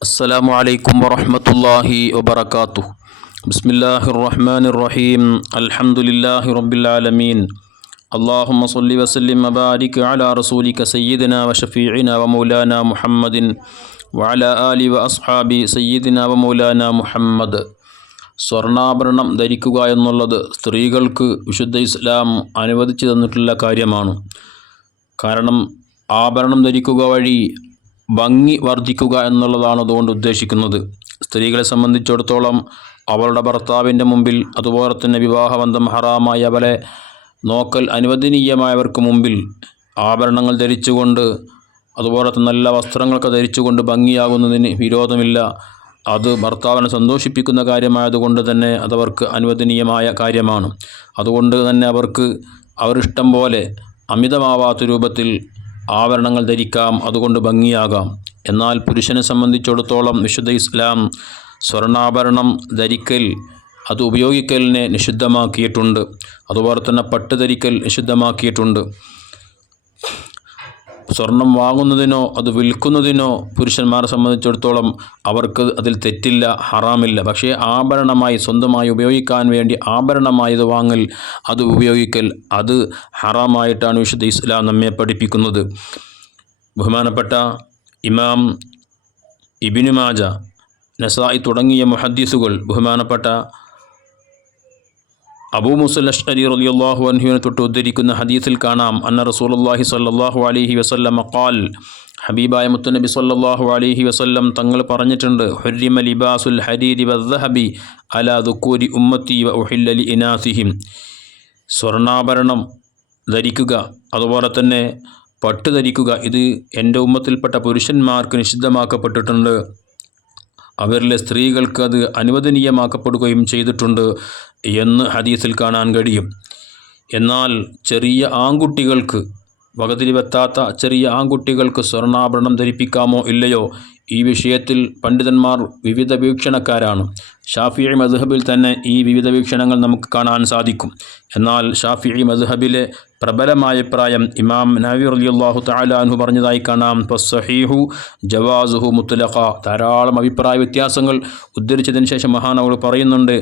السلام عليكم ورحمة الله وبركاته بسم الله الرحمن الرحيم الحمد لله رب العالمين اللهم صل وسلم وبارك على رسولك سيدنا وشفيعنا ومولانا محمد وعلى آله وأصحاب سيدنا ومولانا محمد സ്വർണ്ണാഭരണം ധരിക്കുക എന്നുള്ളത് സ്ത്രീകൾക്ക് വിശുദ്ധ ഇസ്ലാം അനുവദിച്ചു തന്നിട്ടുള്ള കാര്യമാണ് കാരണം ആഭരണം ധരിക്കുക വഴി ഭംഗി വർദ്ധിക്കുക എന്നുള്ളതാണ് അതുകൊണ്ട് ഉദ്ദേശിക്കുന്നത്. സ്ത്രീകളെ സംബന്ധിച്ചിടത്തോളം അവളുടെ ഭർത്താവിന്റെ മുമ്പിൽ അതുപോലെ തന്നെ വിവാഹബന്ധം ഹറാമായി അവളെ നോക്കൽ അനുവദനീയമായവർക്ക് മുമ്പിൽ ആഭരണങ്ങൾ ധരിച്ചുകൊണ്ട് അതുപോലെ തന്നെ നല്ല വസ്ത്രങ്ങളൊക്കെ ധരിച്ചുകൊണ്ട് ഭംഗിയാകുന്നതിന് വിരോധമില്ല. അത് ഭർത്താവിനെ സന്തോഷിപ്പിക്കുന്ന കാര്യമായതുകൊണ്ട് തന്നെ അതവർക്ക് അനുവദനീയമായ കാര്യമാണ്. അതുകൊണ്ട് തന്നെ അവർക്ക് അവരിഷ്ടം പോലെ അമിതമാവാത്ത രൂപത്തിൽ ആഭരണങ്ങൾ ധരിക്കാം അതുകൊണ്ട് ഭംഗിയാകാം. എന്നാൽ പുരുഷനെ സംബന്ധിച്ചിടത്തോളം വിശുദ്ധ ഇസ്ലാം സ്വർണാഭരണം ധരിക്കൽ അത് ഉപയോഗിക്കലിനെ നിഷിദ്ധമാക്കിയിട്ടുണ്ട്. അതുപോലെ തന്നെ പട്ട് ധരിക്കൽ നിഷിദ്ധമാക്കിയിട്ടുണ്ട്. സ്വർണം വാങ്ങുന്നതിനോ അത് വിൽക്കുന്നതിനോ പുരുഷന്മാരെ സംബന്ധിച്ചിടത്തോളം അവർക്ക് അതിൽ തെറ്റില്ല ഹറാമില്ല. പക്ഷേ ആഭരണമായി സ്വന്തമായി ഉപയോഗിക്കാൻ വേണ്ടി ആഭരണമായി ഇത് വാങ്ങൽ അത് ഉപയോഗിക്കൽ അത് ഹറാമായിട്ടാണ് വിശുദ്ധ ഇസ്ലാം നമ്മെ പഠിപ്പിക്കുന്നത്. ബഹുമാനപ്പെട്ട ഇമാം ഇബിനുമാജ നസായി തുടങ്ങിയ മുഹദ്ദീസുകൾ ബഹുമാനപ്പെട്ട അബൂ മുസൽ അഷ്അരി റളിയല്ലാഹു അൻഹുവിനെ തൊട്ട് ഉദ്ധരിക്കുന്ന ഹദീസിൽ കാണാം. അന്ന റസൂലുള്ളാഹി സ്വല്ലല്ലാഹു അലൈഹി വസല്ലം ഖാൽ ഹബീബായ മുത്തുനബി സ്വല്ലല്ലാഹു അലൈഹി വസല്ലം തങ്ങൾ പറഞ്ഞിട്ടുണ്ട് ഹുരിമ ലിബാസുൽ ഹരീരി വദ്ദഹബി അലാ ദുക്കൂരി ഉമ്മത്തി വ ഉഹില്ല ലി ഇനാസിഹിം. സ്വർണാഭരണം ധരിക്കുക അതുപോലെ തന്നെ പട്ട് ധരിക്കുക ഇത് എന്റെ ഉമ്മത്തിൽപ്പെട്ട പുരുഷന്മാർക്ക് നിഷിദ്ധമാക്കപ്പെട്ടിട്ടുണ്ട്. അവരിലെ സ്ത്രീകൾക്ക് അത് അനുവദനീയമാക്കപ്പെടുകയും ചെയ്തിട്ടുണ്ട് എന്ന് ഹദീസിൽ കാണാൻ കഴിയും. എന്നാൽ ചെറിയ ആൺകുട്ടികൾക്ക് വകതിരിവെത്താത്ത ചെറിയ ആൺകുട്ടികൾക്ക് സ്വർണാഭരണം ധരിപ്പിക്കാമോ ഇല്ലയോ? ഈ വിഷയത്തിൽ പണ്ഡിതന്മാർ വിവിധ വീക്ഷണക്കാരാണ്. ഷാഫി മദ്ഹബിൽ തന്നെ ഈ വിവിധ വീക്ഷണങ്ങൾ നമുക്ക് കാണാൻ സാധിക്കും. എന്നാൽ ഷാഫി മദ്ഹബിലെ പ്രബലമായ അഭിപ്രായം ഇമാം നബി റളിയല്ലാഹു തആല അൻഹു പറഞ്ഞതായി കാണാം. ഫസ്സഹീഹു ജവാസുഹു മുത്തലഖ ധാരാളം അഭിപ്രായ വ്യത്യാസങ്ങൾ ഉദ്ധരിച്ചതിന് ശേഷം മഹാനവൾ പറയുന്നുണ്ട്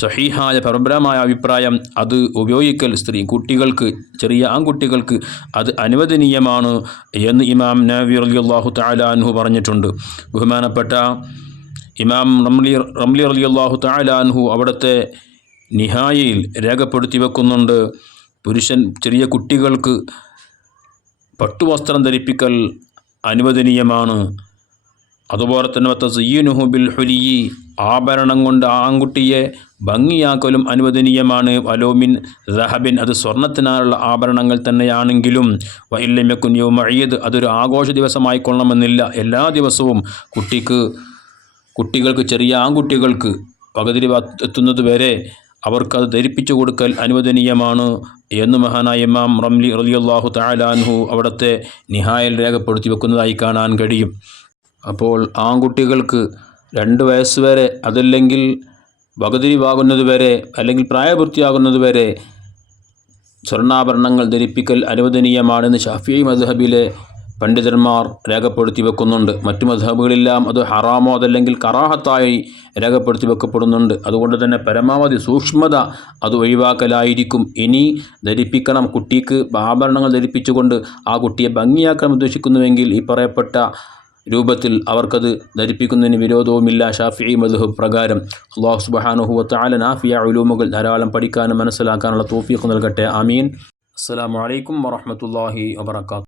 സഹീഹായ പരമ്പരമായ അഭിപ്രായം അത് ഉപയോഗിക്കൽ സ്ത്രീ കുട്ടികൾക്ക് ചെറിയ ആൺകുട്ടികൾക്ക് അത് അനുവദനീയമാണ് എന്ന് ഇമാം നബി അള്ളാഹു അൻഹു പറഞ്ഞിട്ടുണ്ട്. ബഹുമാനപ്പെട്ട ഇമാം റംലി റംലി അലി അള്ളാഹു അൻഹു അവിടുത്തെ നിഹായയിൽ രേഖപ്പെടുത്തി വെക്കുന്നുണ്ട്. പുരുഷൻ ചെറിയ കുട്ടികൾക്ക് പട്ടുവസ്ത്രം ധരിപ്പിക്കൽ അനുവദനീയമാണ്. അതുപോലെ തന്നെ തസയ്യനുഹു ബിൽ ഹുലിയി ആഭരണം കൊണ്ട് ആൺകുട്ടിയെ ഭംഗിയാക്കലും അനുവദനീയമാണ്. വലോമിൻ റഹബിൻ അത് സ്വർണത്തിനാലുള്ള ആഭരണങ്ങൾ തന്നെയാണെങ്കിലും വൈല്ലമ്യക്കുൻ യൗമയ്യത് അതൊരു ആഘോഷ ദിവസമായി കൊള്ളണമെന്നില്ല. എല്ലാ ദിവസവും കുട്ടിക്ക് കുട്ടികൾക്ക് ചെറിയ ആൺകുട്ടികൾക്ക് പകുതി എത്തുന്നത് വരെ അവർക്കത് ധരിപ്പിച്ചു കൊടുക്കൽ അനുവദനീയമാണ് എന്ന് മഹാനായ ഇമാം റംലി റലിയുള്ളാഹു താലാൻഹു അവിടുത്തെ നിഹായൽ രേഖപ്പെടുത്തി വെക്കുന്നതായി കാണാൻ കഴിയും. അപ്പോൾ ആൺകുട്ടികൾക്ക് രണ്ട് വയസ്സ് വരെ അതല്ലെങ്കിൽ വകതിരിവാകുന്നത് വരെ അല്ലെങ്കിൽ പ്രായപൂർത്തിയാകുന്നത് വരെ സ്വർണാഭരണങ്ങൾ ധരിപ്പിക്കൽ അനുവദനീയമാണെന്ന് ഷാഫി മദ്ഹബിലെ പണ്ഡിതന്മാർ രേഖപ്പെടുത്തി വെക്കുന്നുണ്ട്. മറ്റു മധബുകളെല്ലാം അത് ഹറാമോ അതല്ലെങ്കിൽ കറാഹത്തായി രേഖപ്പെടുത്തി വെക്കപ്പെടുന്നുണ്ട്. അതുകൊണ്ട് തന്നെ പരമാവധി സൂക്ഷ്മത അത് ഒഴിവാക്കലായിരിക്കും. ഇനി ധരിപ്പിക്കണം. കുട്ടിക്ക് ആഭരണങ്ങൾ ധരിപ്പിച്ചുകൊണ്ട് ആ കുട്ടിയെ ഭംഗിയാക്കാൻ ഉദ്ദേശിക്കുന്നുവെങ്കിൽ ഈ പറയപ്പെട്ട രൂപത്തിൽ അവർക്കത് ധരിപ്പിക്കുന്നതിന് വിരോധവുമില്ല. ഷാഫി മധുഹബ് പ്രകാരം അള്ളാഹു സുബാനുഹു വത്താല നാഫിയ ഉലൂമുകൾ ധാരാളം പഠിക്കാനും മനസ്സിലാക്കാനുള്ള തോഫീഖ് നൽകട്ടെ. ആമീൻ. അസ്സാം വലൈക്കും വാഹമത്തല്ലാഹി വാബർക്കാത്തു